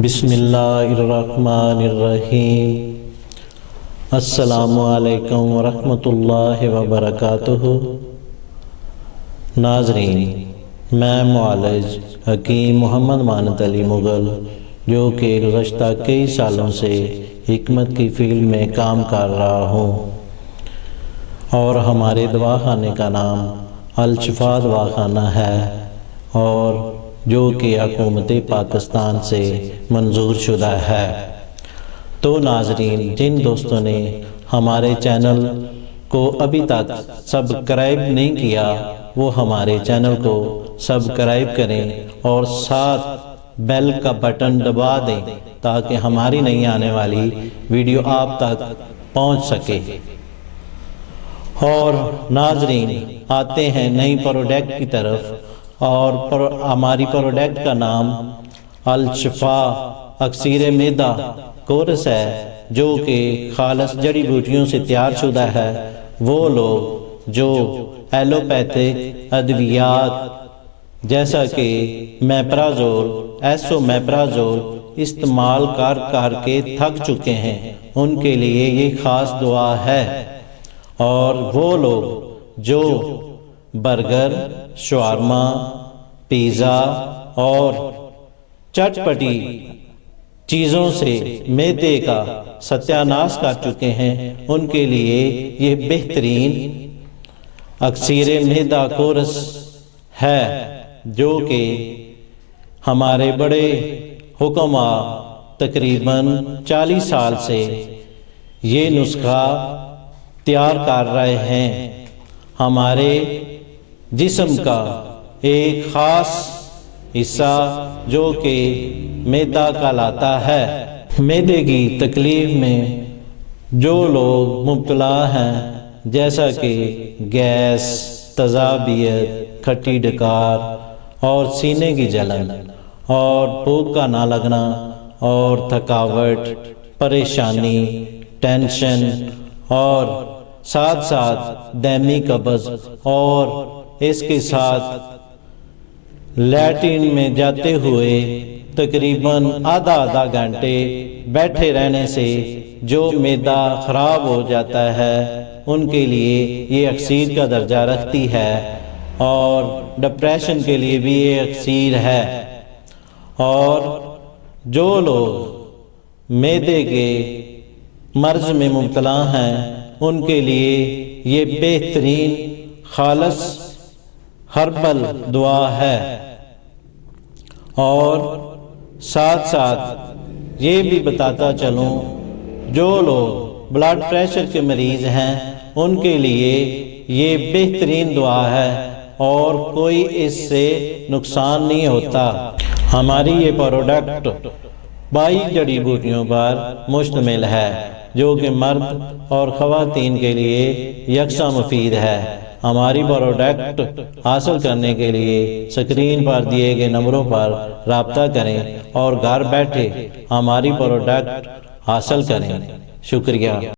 बिस्मिल्लाहिर्रहमानिर्रहीम। अस्सलामु अलैकुम वरहमतुल्लाहि वबरकातुहु। नाज़रीन, मैं मुआलिज हकीम मोहम्मद मानत अली मुग़ल, जो कि गुज़श्ता कई सालों से हिकमत की फील्ड में काम कर रहा हूँ, और हमारे दवाखाने का नाम अल-शिफा दवाखाना है, और जो कि हुकूमत पाकिस्तान से मंजूर शुदा है। तो नाज़रीन, जिन दोस्तों ने हमारे चैनल को अभी तक सब्सक्राइब नहीं किया, वो हमारे चैनल को सब्सक्राइब करें और साथ बेल का बटन दबा दें, ताकि हमारी नई आने वाली वीडियो आप तक पहुंच सके। और नाज़रीन, आते हैं नई प्रोडक्ट की तरफ, और हमारी प्रोडक्ट का नाम अल-शिफा अक्सीर मेदा कोर्स है, जो कि खालस जड़ी बूटियों से तैयार शुदा है। वो लोग जो एलोपैथिक अद्वियात जैसा कि मेप्राजोल, एसोमेप्राजोल इस्तेमाल कर के थक चुके हैं, उनके लिए ये ख़ास दुआ है। और वो लोग जो बर्गर, शवारमा, पिज़्ज़ा और चटपटी चीज़ों से मैदे का सत्यानाश कर चुके हैं, उनके लिए ये बेहतरीन अक्सीर मेदा कोर्स है, जो कि हमारे बड़े हुक्मा तकरीबन 40 साल से ये नुस्खा तैयार कर रहे हैं। हमारे जिस्म का एक ख़ास हिस्सा जो कि मैदा कहलाता है, मैदे की तकलीफ़ में जो लोग मुब्तला हैं, जैसा कि गैस, तज़ाबियत, खट्टी डकार और सीने की जलन और भूख का ना लगना और थकावट, परेशानी, टेंशन और साथ साथ दैमी कब्ज़ और इसके साथ लैट्रिन में जाते हुए तकरीबन आधा घंटे बैठे रहने से जो मैदा ख़राब हो जाता है, उनके लिए ये अक्सीर का दर्जा रखती है। और डिप्रेशन के लिए भी ये अक्सीर है। और जो लोग मैदे के मर्ज़ में मुब्तला हैं, उनके लिए ये बेहतरीन खालस हर्बल दुआ है। और साथ साथ ये भी बताता चलूँ, जो लोग ब्लड प्रेशर के मरीज़ हैं, उनके लिए ये बेहतरीन दुआ है और कोई इससे नुकसान नहीं होता। हमारी ये प्रोडक्ट 22 जड़ी बूटियों पर मुश्तमिल है, जो कि मर्द और ख़वातीन के लिए यकसा मुफीद है। हमारी प्रोडक्ट हासिल करने के लिए स्क्रीन पर दिए गए नंबरों पर राब्ता करें और घर बैठे हमारी प्रोडक्ट हासिल करें। शुक्रिया।